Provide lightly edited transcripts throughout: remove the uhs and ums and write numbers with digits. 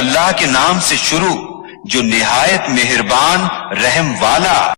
अल्लाह के नाम से शुरू जो निहायत मेहरबान रहम वाला।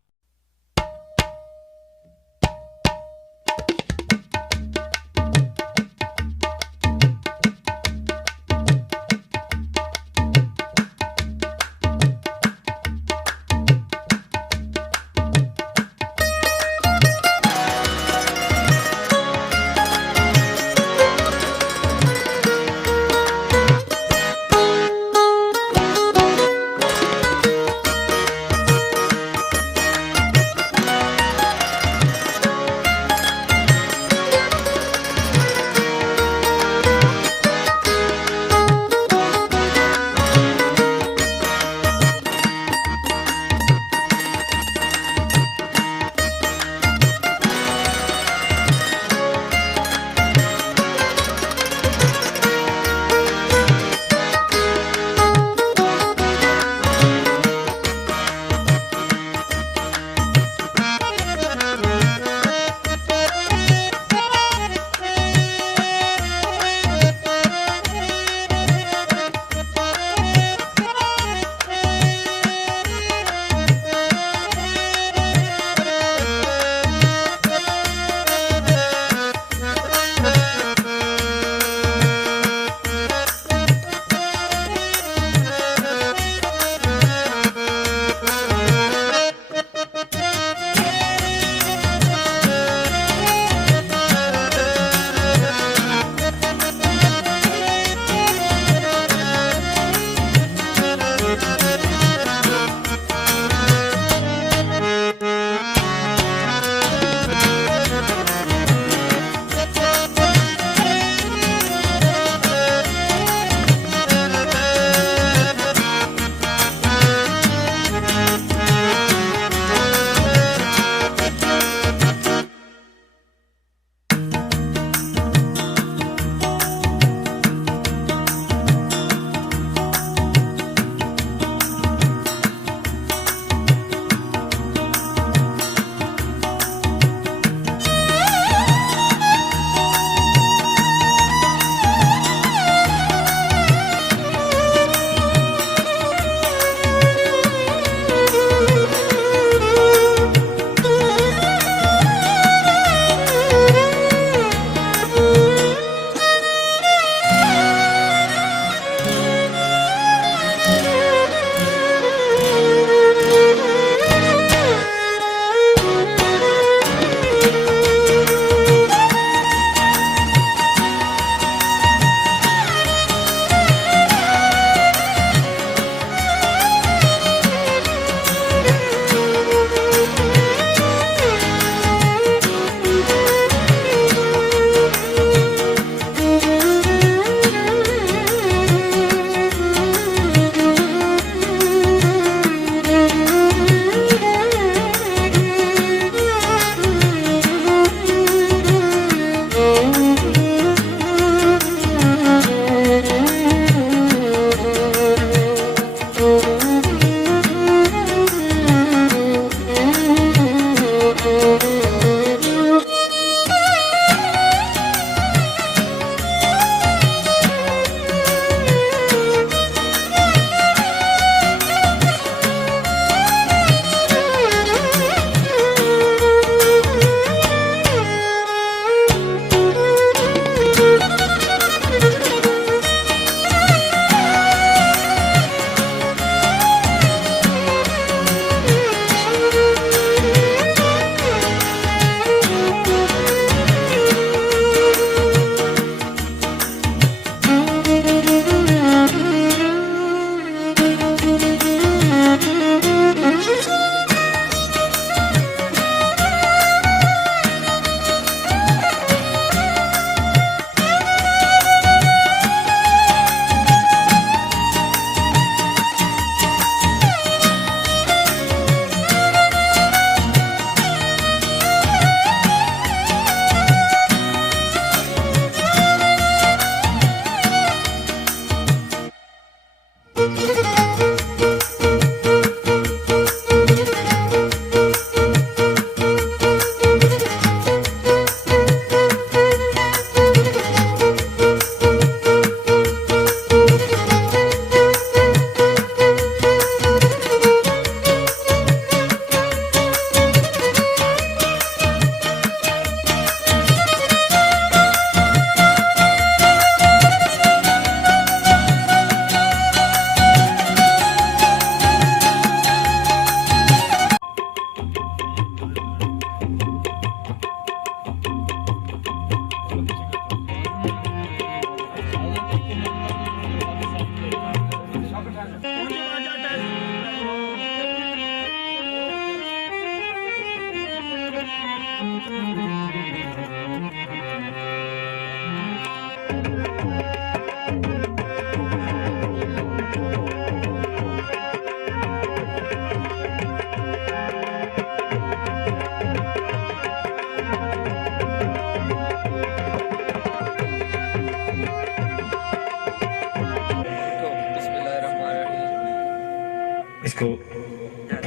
इसको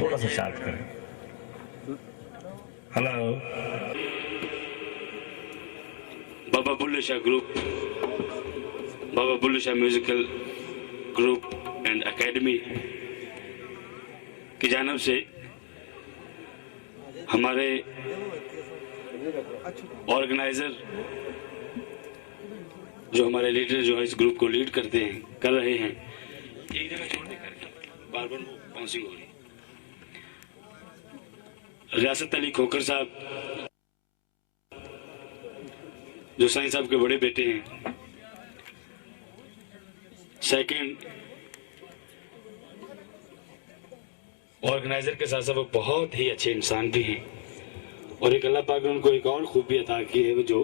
थोड़ा सा शार्ट करें। Hello, Baba Bulleh Shah group, Baba Bulleh Shah musical group and academy की जानब से हमारे ऑर्गेनाइजर जो हमारे लीडर जो है इस ग्रुप को लीड करते हैं, कर रहे हैं, एक जगह छोड़ने करके बार बार बाउंसिंग हो रही है। रियासत अली खोखर साहब जो साईं साहब के बड़े बेटे हैं, सेकंड ऑर्गेनाइजर के साथ साथ वो बहुत ही अच्छे इंसान भी हैं और एक अल्लाह पाक ने उनको एक और खूबी अता की है, वो जो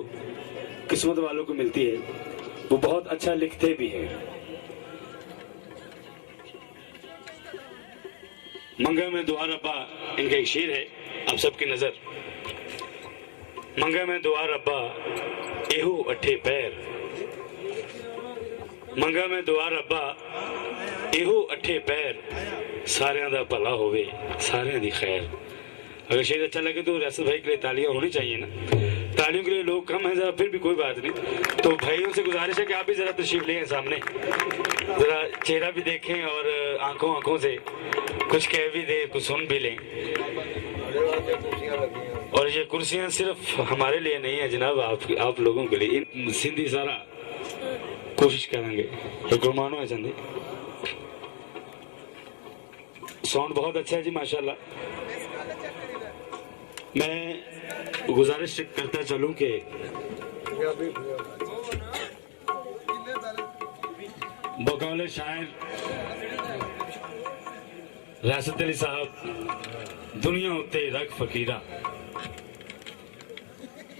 किस्मत वालों को मिलती है, वो बहुत अच्छा लिखते भी हैं। मंगा में दुआ रब्बा इनका एक शेर है, आप सबकी नजर। मंगा में दुआ रब्बा एहो अठे पैर, मंगा में दुआ रब्बा एहो अठे पैर, सारियां दा भला होवे सारियां दी खैर। अगर शेर अच्छा लगे तो रियासत भाई के लिए तालियां होनी चाहिए ना। तालियों के लिए लोग कम हैं जरा, फिर भी कोई बात नहीं। तो भाइयों से गुजारिश है कि आप भी जरा तशरीफ लें सामने, जरा चेहरा भी देखें और आंखों आंखों से कुछ कह भी दें, कुछ सुन भी लें। और ये कुर्सियां सिर्फ हमारे लिए नहीं है जनाब, आप लोगों के लिए। इन सिंधी सारा कोशिश करेंगे, गुरमानो है चंदी। साउंड बहुत अच्छा है जी माशाल्लाह। मैं गुजारिश करता चलूं कि बकौले शायर रियासत अली साहब दुनिया उत्ते रख फकीरा।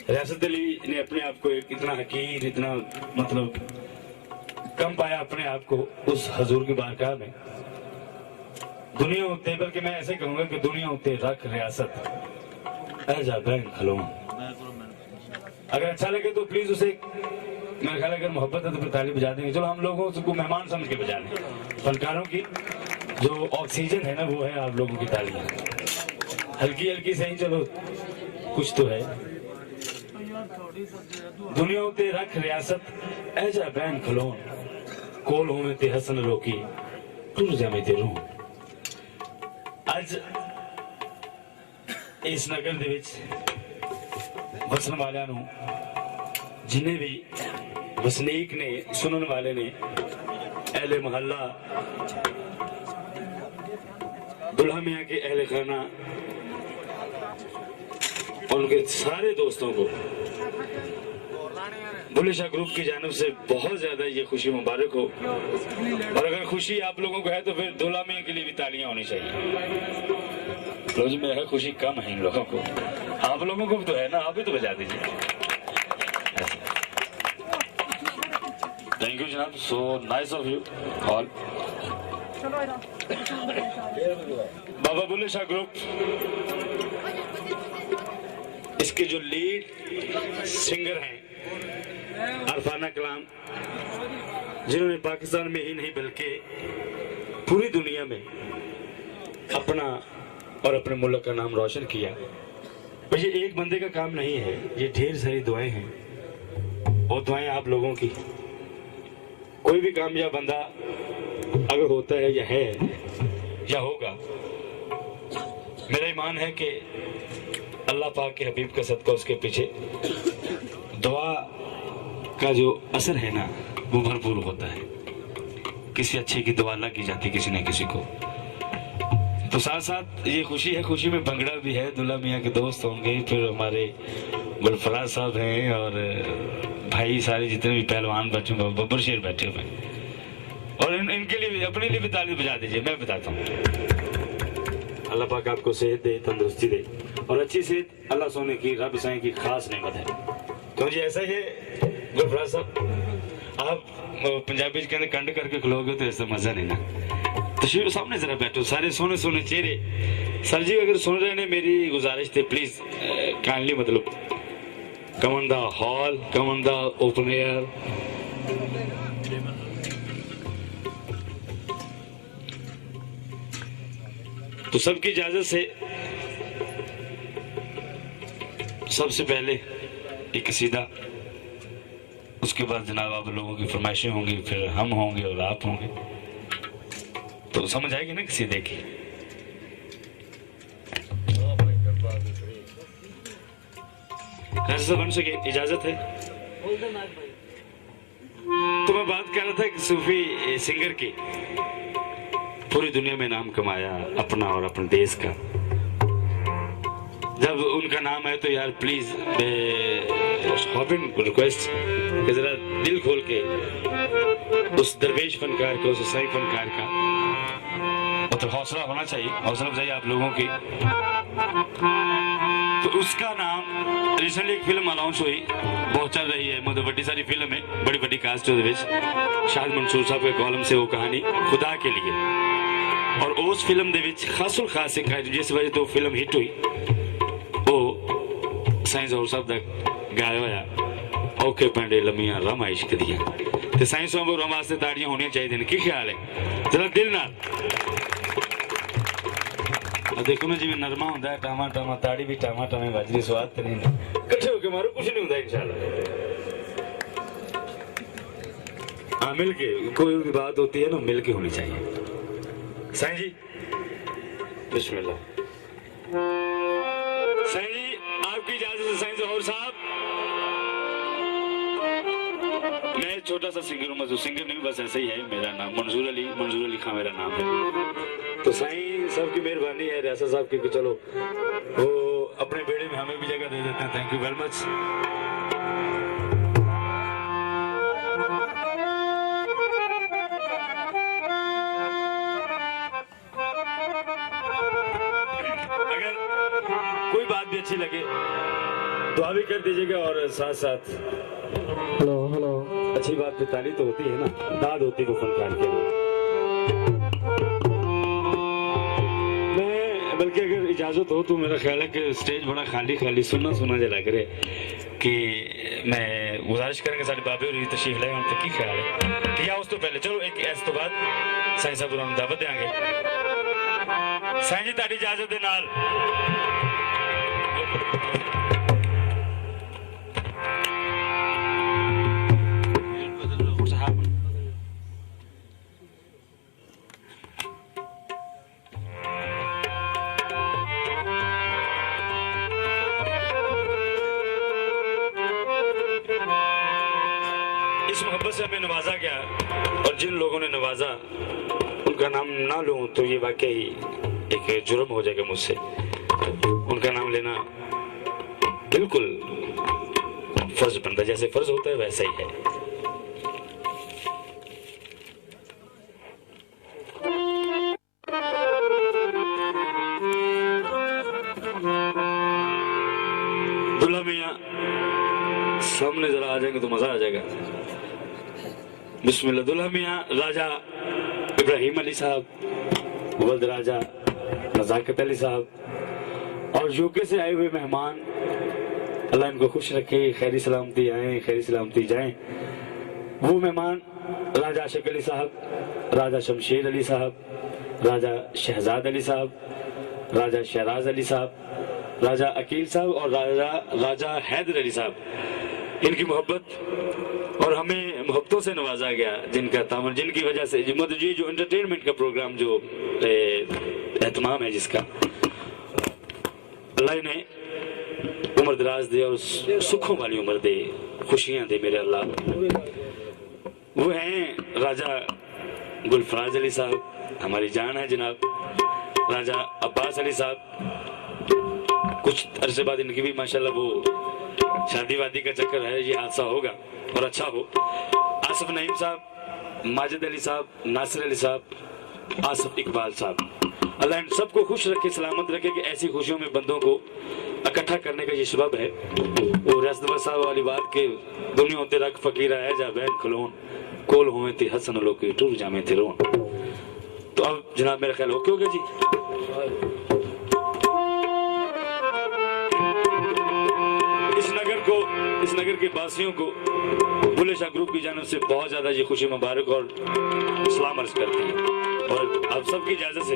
रियासत अली ने अपने आप को एक इतना हकीर, इतना मतलब कम पाया अपने आप को उस हजूर की बारगाह में। दुनिया उत्ते, बल्कि मैं ऐसे कहूंगा कि दुनिया उत्ते रख रियासत ऐजा बैन खलों। अगर अच्छा लगे तो प्लीज उसे, मेरा ख्याल अगर मोहब्बत है तो फिर ताली बजा देंगे। चलो हम लोगों को मेहमान समझ के बजा दें। फनकारों की जो ऑक्सीजन है ना, वो है आप लोगों की तालियां। हल्की हल्की सही, चलो कुछ तो है। दुनिया उत्ते रख रियासत ऐजा बैन खलों, कोल होवे ते हसन रोकी टुर जावे ते रूह। ਅੱਜ ਇਸ ਨਗਰ ਦੇ ਵਿੱਚ ਵਸਣ ਵਾਲਿਆਂ ਨੂੰ, ਜਿੰਨੇ ਵੀ ਵਸਨੀਕ ਨੇ, ਸੁਣਨ ਵਾਲੇ ਨੇ, अहले मोहल्ला, दुल्हा मियाँ के अहले खाना और उनके सारे दोस्तों को बुल्ले शाह ग्रुप की जानब से बहुत ज्यादा ये खुशी मुबारक हो। और अगर खुशी आप लोगों को है तो फिर दुल्हा मियाँ के लिए भी तालियां होनी चाहिए। लो जी, मेरा खुशी कम है इन लोगों को, आप लोगों को भी तो है ना, आप भी तो बजा दीजिए। थैंक यू जनाब, so nice of you all. Baba Bulleh Shah group, इसके जो लीड सिंगर हैं अरफाना कलाम, जिन्होंने पाकिस्तान में ही नहीं बल्कि पूरी दुनिया में अपना और अपने मुल्क का नाम रोशन किया। पर ये एक बंदे का काम नहीं है, ये ढेर सारी दुआएं हैं और दुआएं आप लोगों की। कोई भी कामयाब बंदा अगर होता है या है या होगा, मेरा ईमान है कि अल्लाह पाक के हबीब का सदका उसके पीछे दुआ का जो असर है ना, वो भरपूर होता है। किसी अच्छे की दुआ अल्लाह की जाती किसी न किसी को। तो साथ साथ ये खुशी है, खुशी में भंगड़ा भी है। दुल्हा मियाँ के दोस्त होंगे, फिर हमारे गुलफराज साहब हैं और भाई सारे जितने भी पहलवान बैठे हुए, बब्बर शेर बैठे हुए हैं। और इनके लिए भी, अपने लिए भी ताली बजा दीजिए। मैं बताता हूँ, अल्लाह पाक आपको सेहत दे, तंदुरुस्ती दे और अच्छी सेहत अल्लाह सोने की, रब साईं की खास नेमत है। तो जी ऐसा ही है गुलफराज साहब, आप पंजाबी के अंदर कंड करके खलोगे तो ऐसा मजा नहीं ना। तशरीफ सामने जरा बैठो, सारे सोने सोने चेहरे। सर जी अगर सुन रहे हैं, मेरी गुजारिश थी प्लीज काइंडली मतलब come on the hall, come on the open air. तो सबकी इजाजत से सबसे पहले एक सीधा, उसके बाद जनाब आप लोगों की फरमाइशें होंगी, फिर हम होंगे और आप होंगे, तो समझ आएगी ना किसी देखी। ऐसा बन सके, इजाजत है। तो मैं बात कर रहा था कि सूफी सिंगर की पूरी दुनिया में नाम कमाया अपना और अपने देश का। जब उनका नाम है तो यार प्लीज रिक्वेस्ट कि जरा दिल खोल के उस दरवेश फनकार का, उस ईसाई फनकार का तो हौसला होना चाहिए, हौसला अफजाई आप लोगों की। तो उसका नाम रिसेंटली एक फिल्म अनाउंस हुई, बहुत चल रही है, मतलब बड़ी सारी फिल्म है, बड़ी बड़ी कास्ट शाहिद मंसूर साहब के कॉलम से वो कहानी खुदा के लिए, और उस फिल्म दे विच खासुल खास एक जिस वजह तो फिल्म हिट हुई वो साइंस और साहब दा गाया होया औखे पैंडे लम्मियां रम इश्क दियां, ते साइंस और रम वास्ते ताड़ियां होनियां चाहिए। की ख्याल है जरा दिल नाल देखो ना, जिवें नरमा होंदा है टामा टामा, ताड़ी भी टामा टामे बजरी, स्वाद ते नहीं, इकट्ठे होके मारो कुछ नहीं होता इंशाल्लाह। हाँ मिल के कोई भी बात होती है ना मिल के होनी चाहिए। साईं जी बिस्मिल्लाह। साईं जी आपकी इजाजत है। साईं जौहर साहब, मैं छोटा सा सिंगर हूँ, मतलब सिंगर नहीं बस ऐसा ही है, मेरा नाम मंजूर अली खां मेरा नाम है। तो साईं साहब की मेहरबानी है, रियासत साहब की, चलो वो अपने बेड़े में हमें भी जगह दे देते हैं। Thank you very much. अगर कोई बात भी अच्छी लगे दुआ भी कर दीजिएगा, और साथ साथ हेलो हेलो, अच्छी बात पे ताली तो होती है ना, दाद होती है वो फनकार के लिए। मैं बल्कि अगर इजाजत हो तो मेरा ख्याल है कि स्टेज बड़ा खाली खाली सुनना सुना जला करे, कि मैं गुजारिश करेंगे सारे बाबे और तशरीफ लाए, उन तक की ख्याल है कि या उस तो पहले चलो एक ऐसे तो बाद साईं साहब को दावत देंगे। साईं जी ताड़ी इजाजत दे नाल इस मोहब्बत से हमें नवाजा गया, और जिन लोगों ने नवाजा उनका नाम ना लूं तो ये वाकई एक जुर्म हो जाएगा मुझसे। उनका नाम लेना बिल्कुल फर्ज बनता है, जैसे फर्ज होता है वैसा ही है। दुल्हा मियां सामने जरा आ जाएंगे तो मजा आ जाएगा। बिस्मिल्लाह। दुल्हा मियां राजा इब्राहिम अली साहब, वल्द राजा नजाकत अली साहब, और यूके से आए हुए मेहमान, अल्लाह इनको खुश रखे, खैरी सलामती आए खैरी सलामती जाएं। वो मेहमान राजा आशिक अली साहब, राजा शमशेर अली साहब, राजा शहजाद अली साहब, राजा शहराज अली साहब, राजा अकील साहब और राजा हैदर अली साहब, इनकी मोहब्बत और हमें मोहब्बतों से नवाजा गया, जिनका तामल, जिनकी वजह से मतलब ये जो एंटरटेनमेंट का प्रोग्राम जो एहतमाम है, जिसका अल्लाह ने उम्र दराज दे और सुखों वाली उम्र दे, खुशियां दे मेरे अल्लाह। वो हैं राजा गुलफराज अली साहब, हमारी जान है जनाब, राजा अब्बास अली साहब। कुछ अरसे बाद इनकी भी माशाल्लाह वो शादी वादी का चक्कर है, ये हादसा होगा और अच्छा हो। आसिफ नईम साहब, माजिद अली साहब, नासिर अली साहब, आसिफ इकबाल साहब, अल्लाह इन सबको खुश रखे, सलामत रखे कि ऐसी खुशियों में बंदों को इकट्ठा करने का ये सबब है। वो रसदवा साहब वाली बात के दुनिया होते रख फकीरा है जा बैन खलोन, कोल हुए थे हसन लोग की टूर जामे थे रोन। तो अब जनाब मेरा ख्याल ओके हो गया जी। इस नगर के वासियों को बुले शाह ग्रुप की जानिब से बहुत ज्यादा ये खुशी मुबारक और सलाम अर्ज करते हैं, और आप सबकी इजाजत से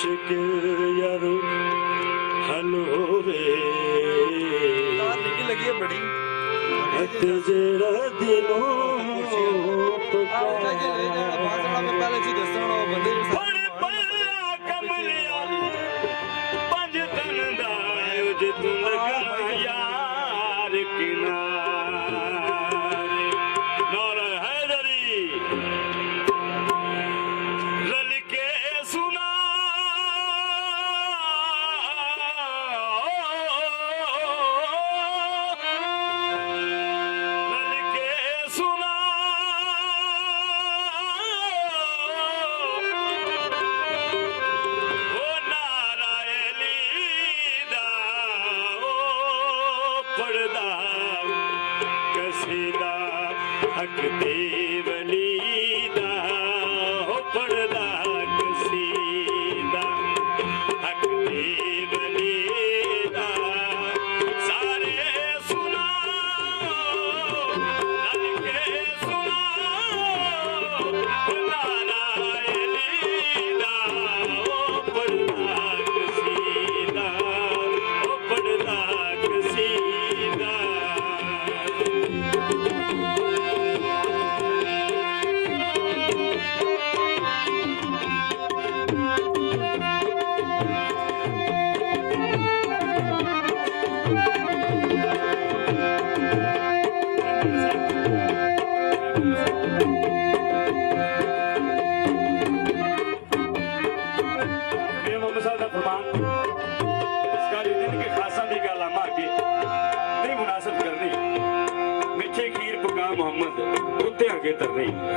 मुश्किल यारो हल होवे लगी है बड़ी जेड़ा दिलों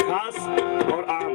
खास और आम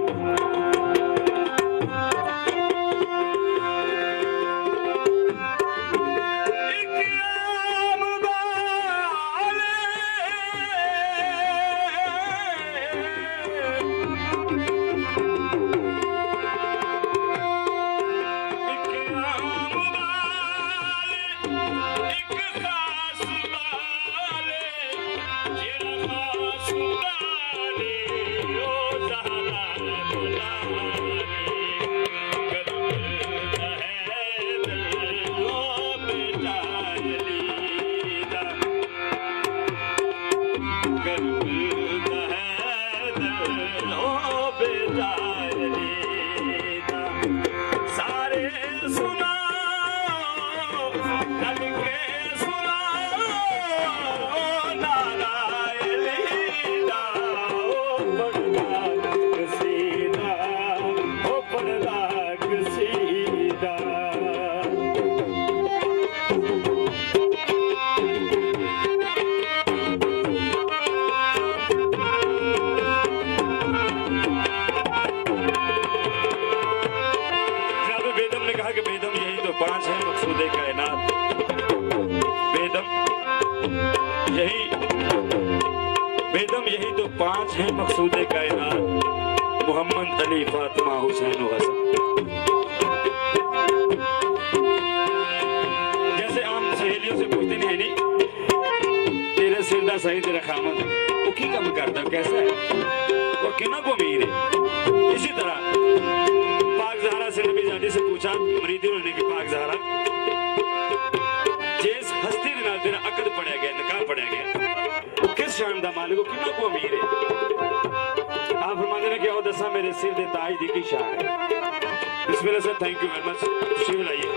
पांच हैं मकसूदे कायनात मोहम्मद अली फातिमा हुसैन हसन। जैसे आम सहेलियों से पूछते नहीं तेरे सिरदा सही तेरा खामन वो की कम करता कैसा है और किना को अमीर है। इसी तरह पाक ज़हरा से नबी जानी से पूछा मरीदी होने की पाक ज़हरा जिस हस्ती ने नाल तेरा अकद पढ़ा गया निकाह पढ़ा गया किस शान दा मालिक कितना को अमीर है। आप फरमाते हैं कि और दसा मेरे सिर दे ताज दी की शान है। बिस्मिल्लाह sir thank you very much तशरीफ लाइए।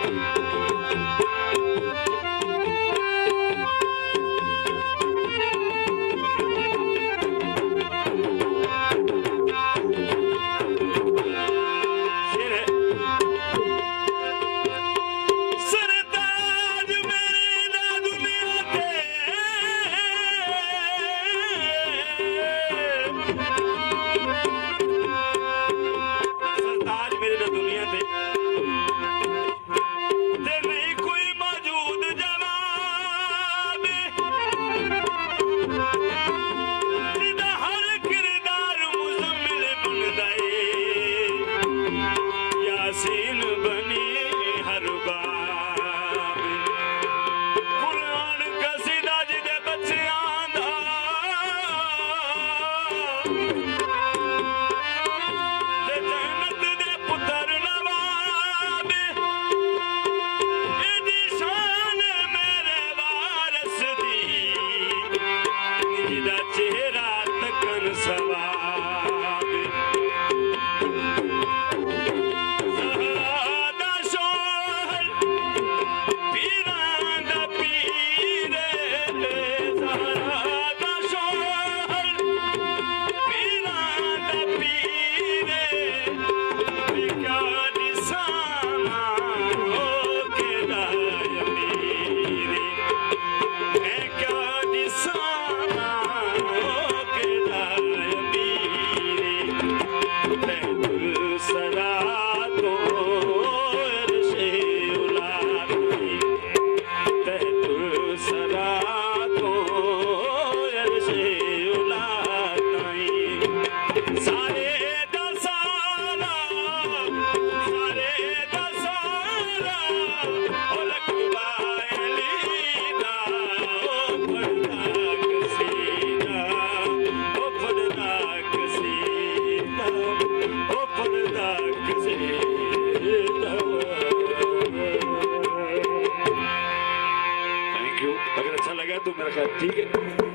ठीक है,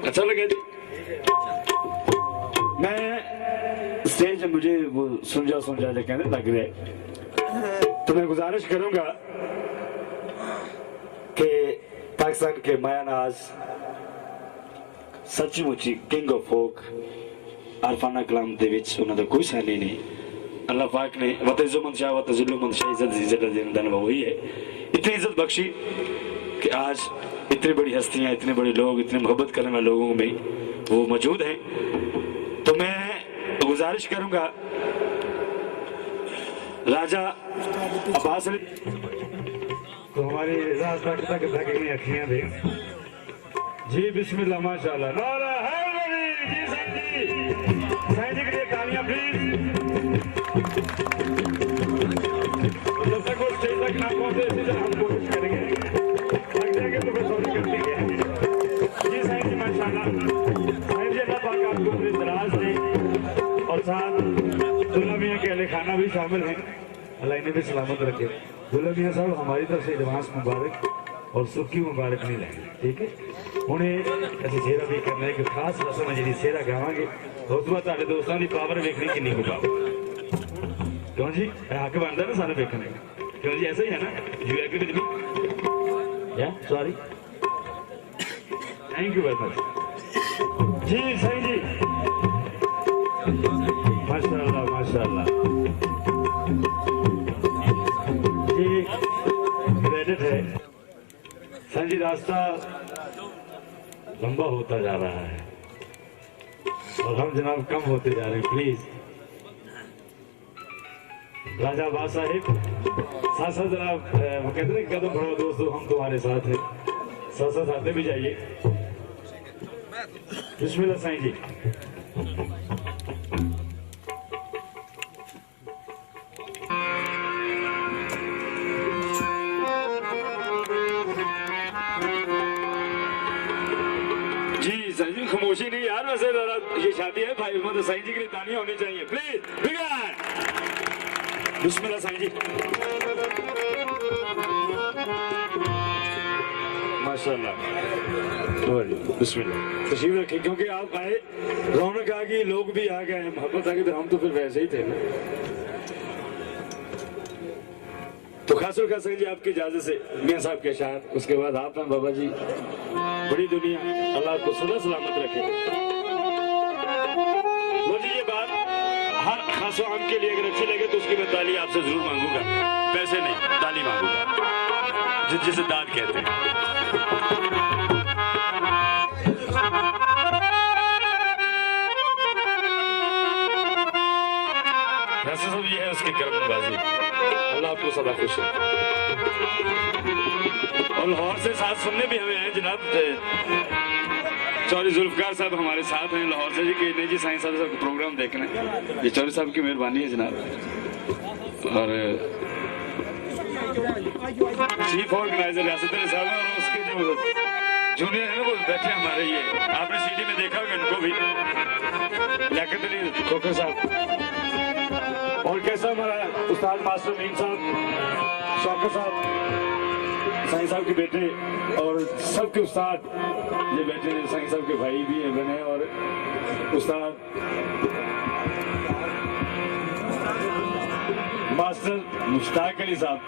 अच्छा लगा जी। मैं स्टेज मुझे वो सुन जा कहने लग रहे, तो मैं गुजारिश करूंगा कि पाकिस्तान के मायानाज सचमुची किंग ऑफ फोक अरफाना कलाम दे विच उन्हां दा कोई सानी नहीं। अल्लाह पाक ने वतजुमन शाह वतजुलमन शाह इज्जत देने वही है, इतनी इज्जत बख्शी कि आज इतनी बड़ी हस्तियां, इतने बड़े लोग, इतने मोहब्बत करने वाले लोगों में वो मौजूद हैं। तो मैं गुजारिश करूंगा राजा अब्बास अली तो हमारी अखियां दे जी। बिस्मिल्लाह माशाल्लाह, नारा हैदरी जी। साईं जी के लिए तालियां प्लीज। जब तक वो स्टेज तक ना पहुंचे इसी तरह हम कोशिश करेंगे, लग जाएंगे तो बस और करते हैं जी। साईं जी माशाल्लाह, साईं जी अल्लाह पाक आपको अपने दराज दे और साथ दुल्हा मियां के अहले खाना भी शामिल हैं, अल्लाह इन्हें भी सलामत रखे। दुल्हा मियां साहब हमारी तरफ से एडवांस मुबारक और सुखी मुबारक नहीं लेंगे, ठीक है। उन्हें असं सेहरा भी करना है कि खास रस्म है जी सेहरा गावे, उस बाद तुहाडे दोस्तों की पावर वेखनी कितनी को पावर, क्यों जी हक बनता ना सारे वेखने का, क्यों जी ऐसा ही है ना। You agree with me? या sorry, thank you very much जी। सही जी माशाल्लाह माशाल्लाह जी, क्रेडिट है। सही जी रास्ता लंबा होता जा रहा है और हम जनाब कम होते जा रहे हैं। प्लीज राजा अब्बास साहिब साथ साथ जनाब वो कहते हैं कदम बढ़ाओ दोस्तों, हम तुम्हारे साथ हैं, साथ साथ आते भी जाइए। बिस्मिल्लाह साईं जी। खामोशी नहीं यार, वैसे ये शादी है भाई, मतलब साईं जी के लिए तालियां होनी चाहिए प्लीज। बिस्मिल्लाह साईं जी माशाल्लाह, बिस्मिल्लाह तशरीफ रखिए, क्योंकि आप आए, रौनक आ गई, लोग भी आ गए, मोहब्बत आ गई, तो हम तो फिर वैसे ही थे ना। तो खासुल खास जी आपकी इजाजत से मियां साहब के अशार, उसके बाद आप हैं बाबा जी। बड़ी दुनिया, अल्लाह आपको सदा सलामत रखे। मुझे ये बात हर खासो आम के लिए अगर अच्छी लगे तो उसकी मैं ताली आपसे जरूर मांगूंगा, पैसे नहीं ताली मांगूंगा, जिसे दाद कहते हैं। वैसे सब ये है उसकी कर्मबाजी, अल्लाह आपको सदा खुश है। और लाहौर से साथ सुनने भी हमें हैं जनाब, चौधरी जुल्फकार साहब हमारे साथ हैं लाहौर से जी, कि नहीं जी साईं साहब का प्रोग्राम देखना है, ये चौधरी साहब की मेहरबानी है जनाब। और चीफ ऑर्गेनाइजर रियासत अली साहब है, और उसके जो जूनियर है ना वो बैठे हमारे, ये आपने सीडी में देखा होगा इनको भी, लियाकत अली खोखर साहब। और कैसा हमारा उस्ताद मास्टर मीन साहब, शौकत साहब, साईं साहब के बेटे और सबके उस्ताद ये बैठे हैं, साईं साहब के भाई भी हैं बने, और उस्ताद मास्टर मुश्ताक अली साहब।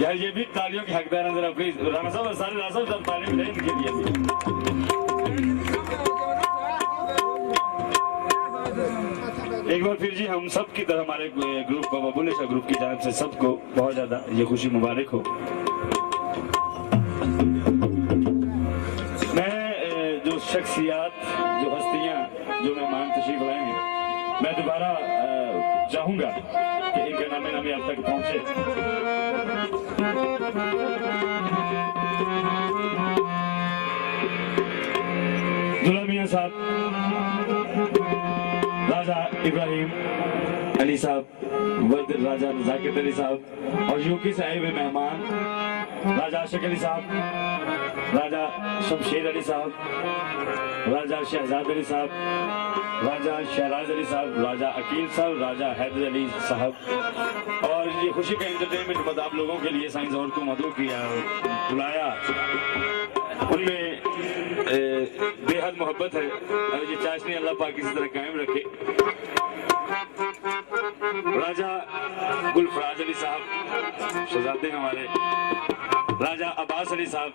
यार ये भी तालियों के हकदार हैं, जरा प्लीज राना साहब, सारे राना साहब तालियां दें इनके लिए। एक बार फिर जी हम सब की तरह हमारे ग्रुप बाबा बुल्ले शाह ग्रुप की जानब से सबको बहुत ज्यादा ये खुशी मुबारक हो। मैं जो शख्सियात, जो हस्तियां, जो मेहमान तशरीफ लाए हैं, मैं दोबारा चाहूंगा कि इनके नामे नामे आप तक पहुंचे। दुल्हा मियां साहब, राजा इब्राहिम अली साहब, वर्द राजा जाकिर अली साहब, और यूपी से आए हुए मेहमान राजा आशिक अली साहब, राजा शमशेर अली साहब, राजा शहजाद अली साहब, राजा शहराज अली साहब, राजा अकील साहब, राजा हैदर अली साहब। और ये खुशी का एंटरटेनमेंट मत आप लोगों के लिए साइंस और को मधु किया बुलाया, उनमें बेहद मोहब्बत है और ये चाशनी अल्लाह पाक इसी तरह कायम रखे। राजा गुलफराज अली साहब शहजादे हमारे, राजा अब्बास अली साहब,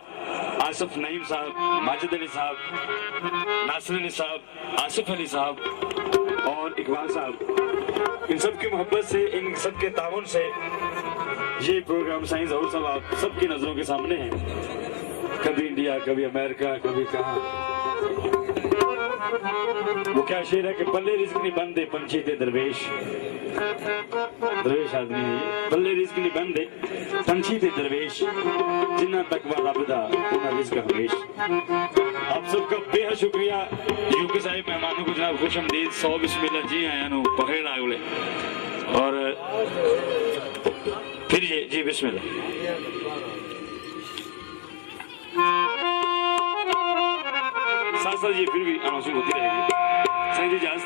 आसिफ नईम साहब, माजिद अली साहब, नासिर अली साहब, आसिफ अली साहब और इकबाल साहब, इन सब की मोहब्बत से, इन सब के ताउन से ये प्रोग्राम साईं ज़हूर साहब आप सबकी नजरों के सामने है। कभी इंडिया, कभी अमेरिका, कभी कहाँ। वो क्या शेर है कि पल्ले रिज़्क़ नहीं बंदे पंछी थे दरवेश, दरवेश आदमी है ये। पल्ले रिज़्क़ नहीं बंदे पंछी थे दरवेश, जिन्ना तकवा रब दा उन्ना रिज़्क़ हमेश। आप सबका बेहद शुक्रिया। यूके साहिब मेहमानों को जनाब खुश आमदीद। 100 बिस्मिल्लाह जी आया नु पखेड़ आगुले और फिर ये जी बिस्मिल्लाह। साथ साथ ये फिर भी अनाउंसिंग होती रहेगी। साईं जी इजाजत।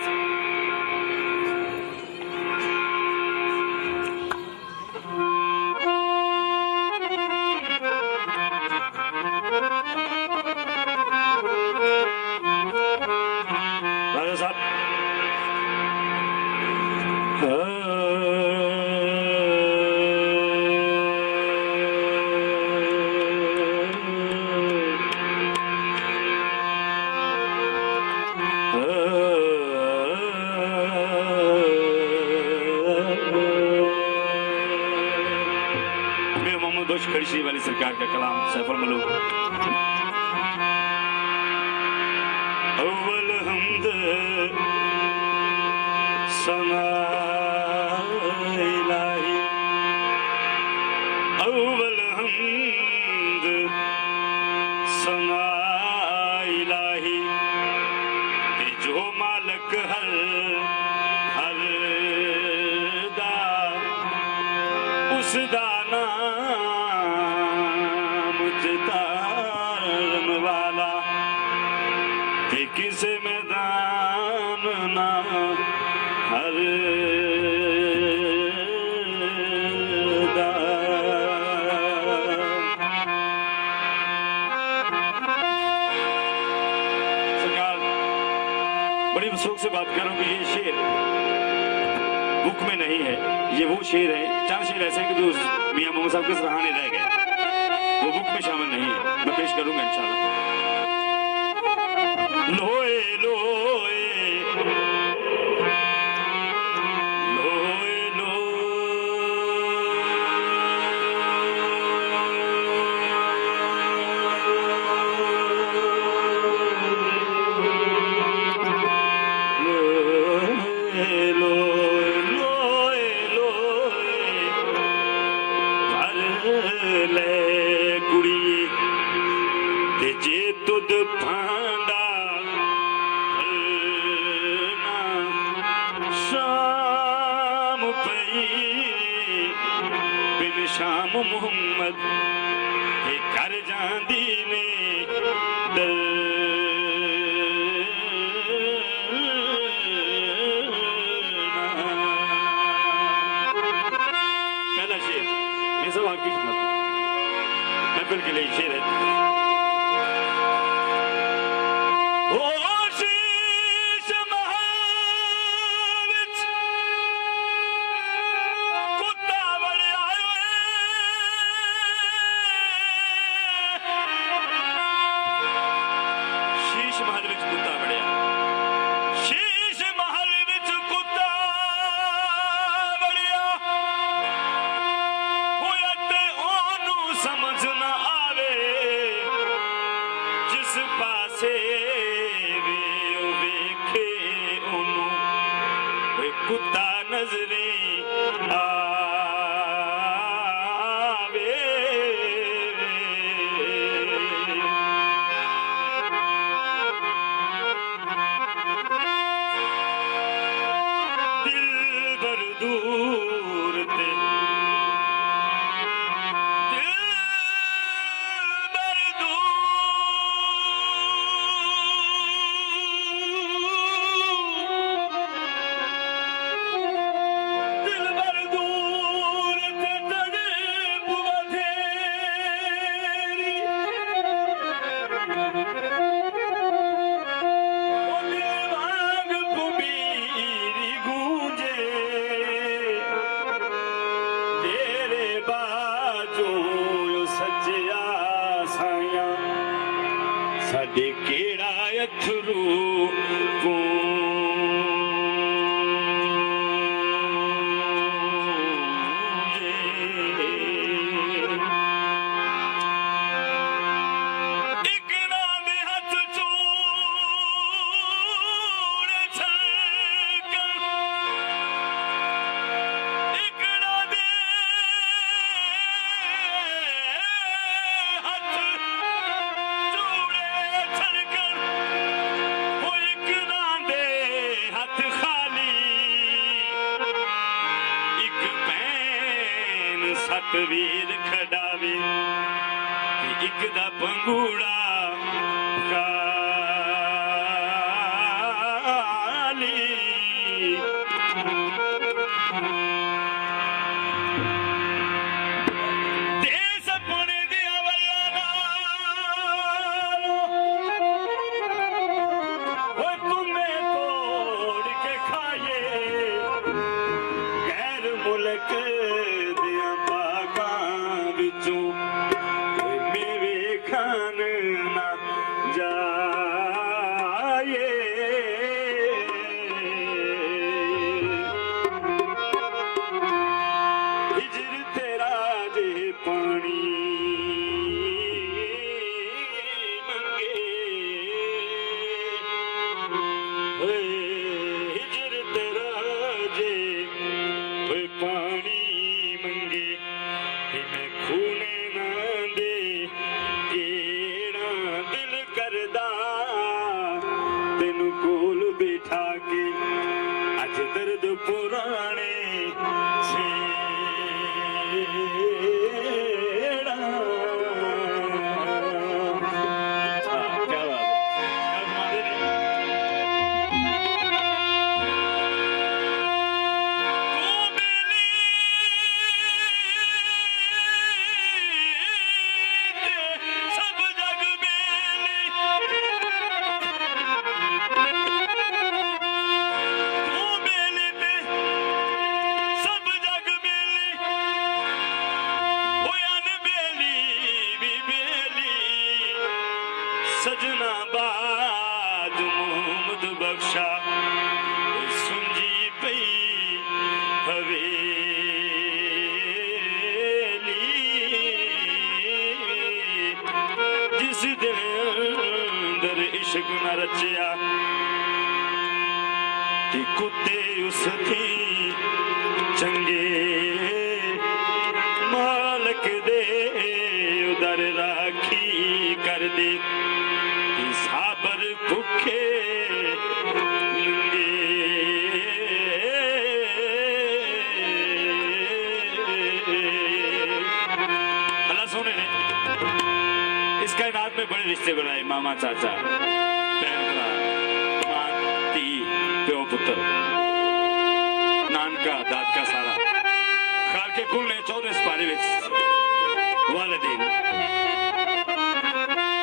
राजा साहब खड़ी श्री वाली सरकार का कलाम सैफुल मलूक। अव्वल हमद सना इलाही, अव्वल हमद सना इलाही, जो मालक हर हर दा उस दाना वाला कि किसे मैदान ना हर सरकार बड़ी शौक से बात कर रहा हूँ कि ये शेर बुक में नहीं है, ये वो शेर है, 4 शेर ऐसे हैं कि जो मियां मोहम्मद साहब के सराहने रह गए, वो बुक में शामिल नहीं है। मैं पेश करूंगा इंशाल्लाह। लोए लोए लोए शाम मोहम्मद कर जांदी ने पहला शेर मैं सब आपकी खिदमत महफिल के लिए शेर है। कुत्ता नजरे आवे दिल भर दूर ते वीर खड़ावे एक दा पंगूड़ा काली देश अपने दिया वल्ला वो तुम्हें तोड़ के खाए गैर मुल्क दिया बागां विचों मेवे खान ना जाए हिजर तेरा जे पानी मंगे हिजर तेरा जे पानी मंगे मैं खूने ना दे केड़ा दिल करदा तेनू कोल बिठा के अज दर्द पुराने छेड़ा क्या बात है सब जग बेली तू बेली ते सब जग बेली होयन बेली भी बेली सजना बाज मोहम्मद बख्शा सुंजी पई हवेली जिस दिल अंदर इश्क न रचिया ते कुत्ते उस थी चंगे मालक दे उदर राखी कर दे ते साबर भुखे नंगे अल्लाह सोने ने इस कायनात में बड़े रिश्ते बनाए मामा चाचा भैन भरा मां धी प्यो पुत्र नानका दादका सारा खाल के कुल ने 14 सिपारे विच वालिदैन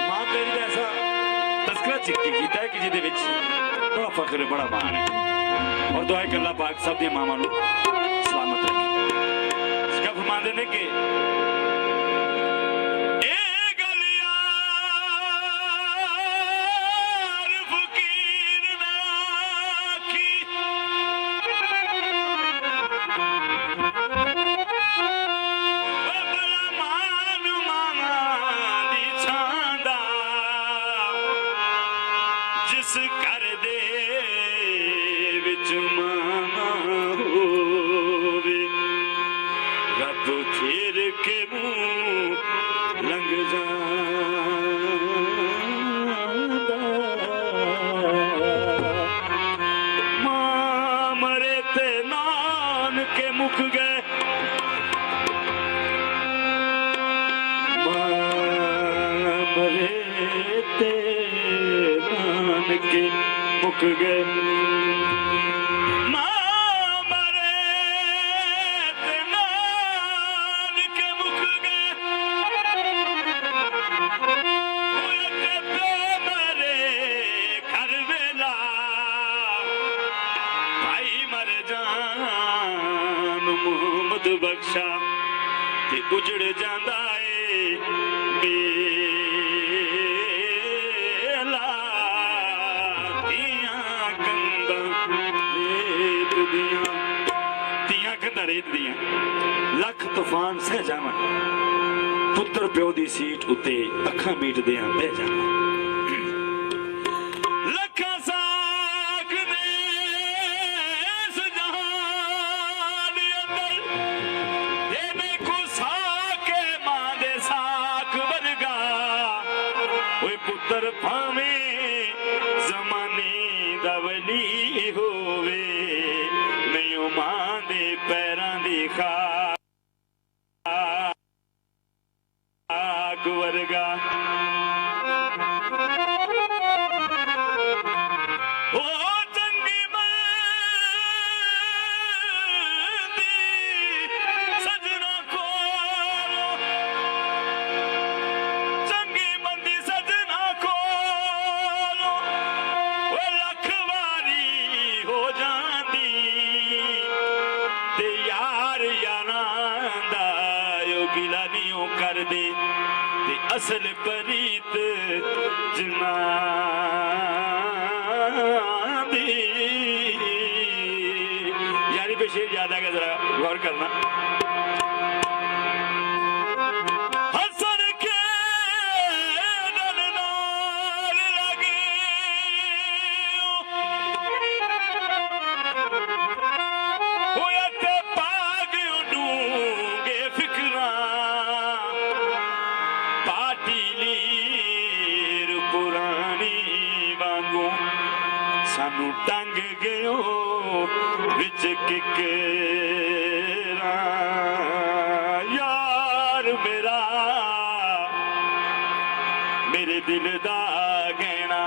मां तेरी का ऐसा तस्करा चिक्की कीता है कि जिहदे विच बड़ा फख्र है बड़ा मान है और दुआ है कि अल्लाह पाक सब दी मामा नू सलामत रखे इसका फरमाते ने कि जिस कर दे विच माना होवे रब फेर के मुंह लंघ जांदा मां मरे ते नान के मुक गए मां मरे ते के मुक गए मां मरे ते नान के मुक गए मरे घर वेला भाई मर जान मोहम्मद बख्शा ते उजड़ जांदा है लख तूफान सह जावन पुत्र प्यो दी सीट उत्ते अखां मीट दियां बह जावन लखा साख ने इस जहान अंदर देने को साके मां दे साख वर्गा ओए पुत्र भावे जमाने दा वली होवे नहीं मां दे पैरां दी खार मुल्क वर्गा ओ चंगी मंदी सजना कोलो चंगी मंदी सजना कोलो ओ लख वारी हो जांदी ते यार यारां दा यो गिला नहीं कर दे ते असल परीत जना यारी पे शेर याद आएगा, जरा गौर करना। हसन के दल नाल लगे होया ते पाग डूंगे फिक्रा पाटी लीर पुरानी वांगू सानू टंग गयो विच किकरा यार मेरा मेरे दिल दा गहना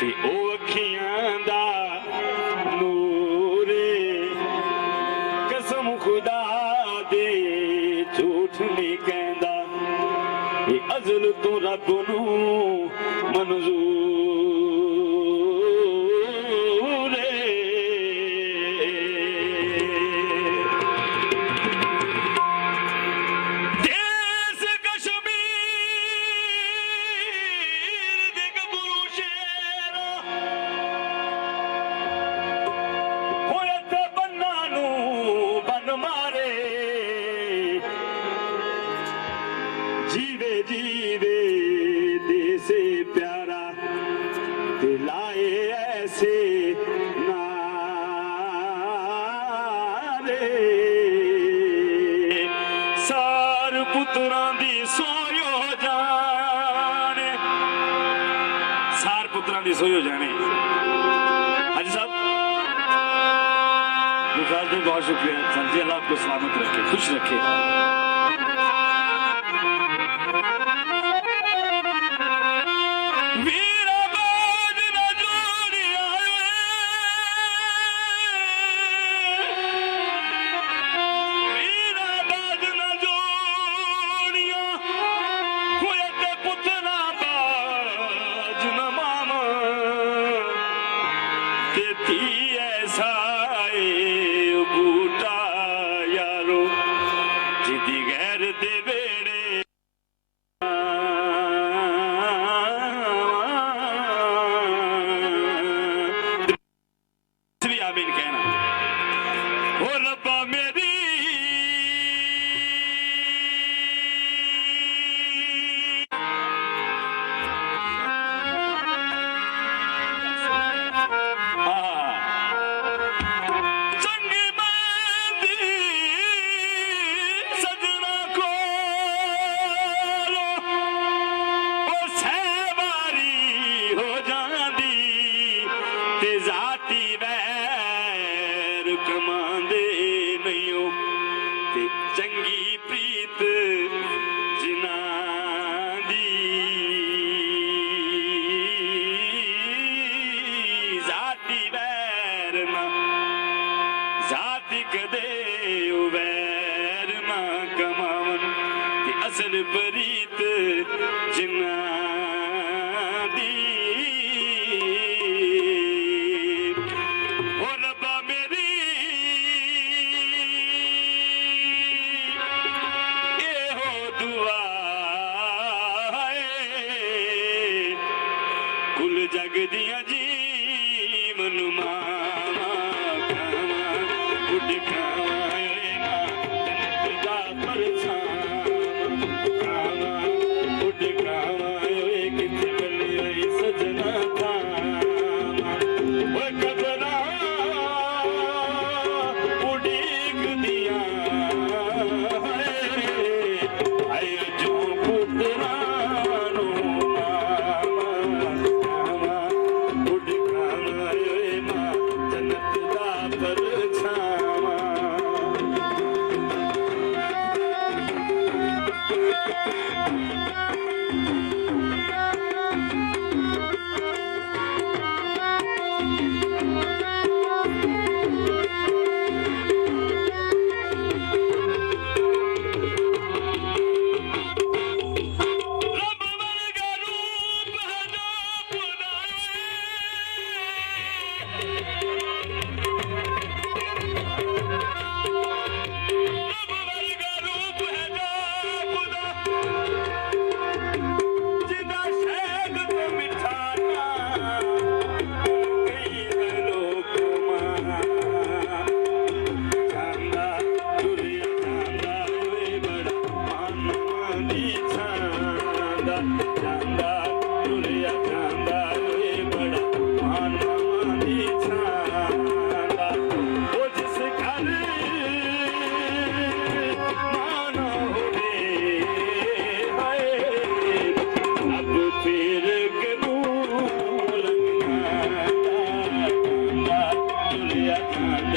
ते ओ अखियां दा नूरे कसम खुदा दे झूठ नहीं कहंदा ये अज़ल तो रब नू मंजूर जीवे जीवे देसे प्यारा दिलाए ऐसे नारे सार पुत्रां दी सोयो जाने सार पुत्रां दी सोयो जाने। हाजी साहब बहुत शुक्रिया संजय, अल्लाह आपको सलामत रखे, खुश रखे। चंगी प्रीत जिना दी जाती वैर ना जाती कदे वैर ना कमावन ते असल प्रीत जिना दी जग दिया जीवन मावा खावा गुड खावा जन्नत दा परछावा खावा गुड खावा किथे मिले सजना थावा वो कबरा उड़ीक दिया आए जो पुत्रा जन्नत दा परछावा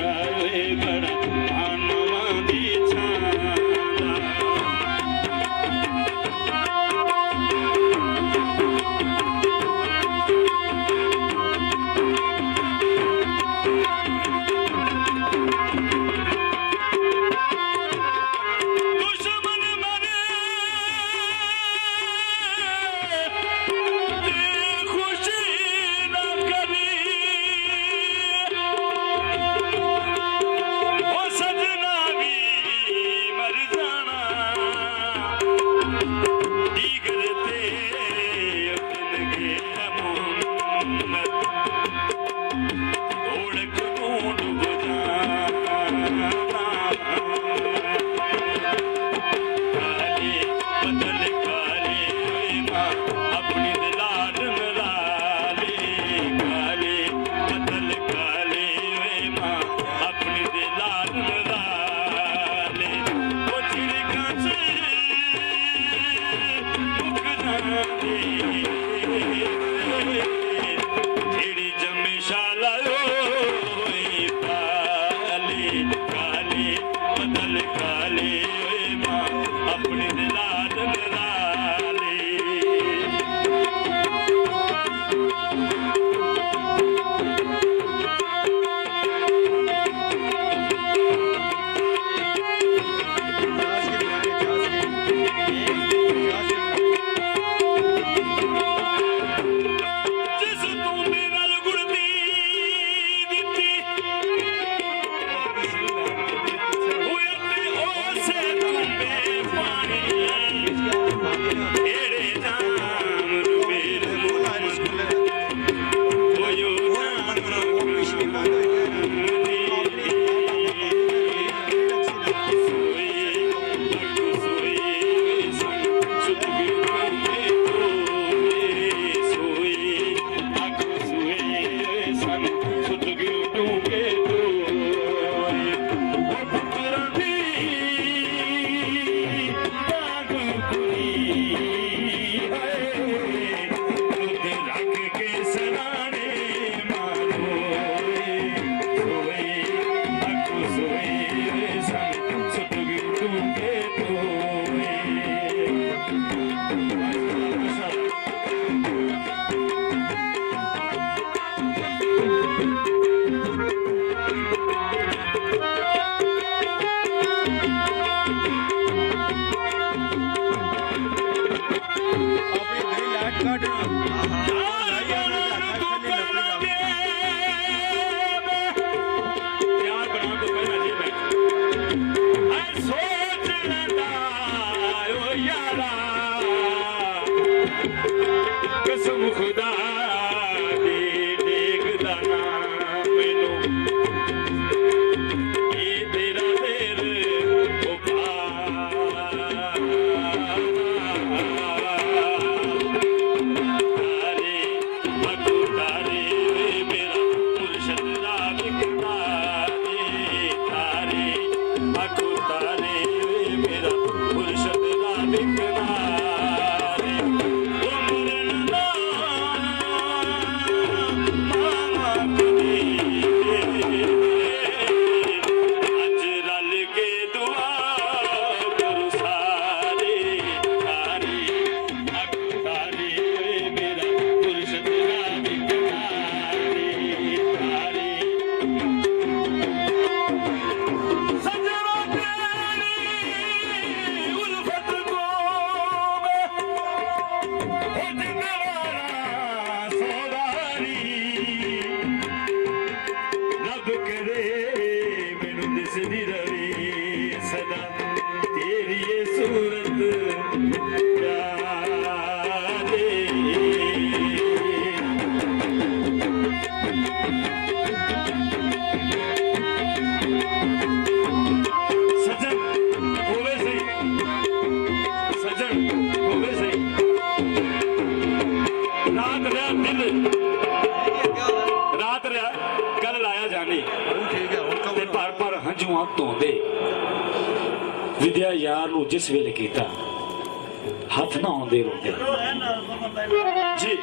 जाए बड़ा मानवा दी छांदा ਹੰਝੂਆਂ ਧੋਂਦੇ ਵਿਦਿਆ ਯਾਰ ਨੂੰ ਜਿਸ ਵੇਲੇ ਕੀਤਾ ਹੱਥ ਨਾ ਆਉਂਦੇ ਰੋਂਦੇ ਜੀ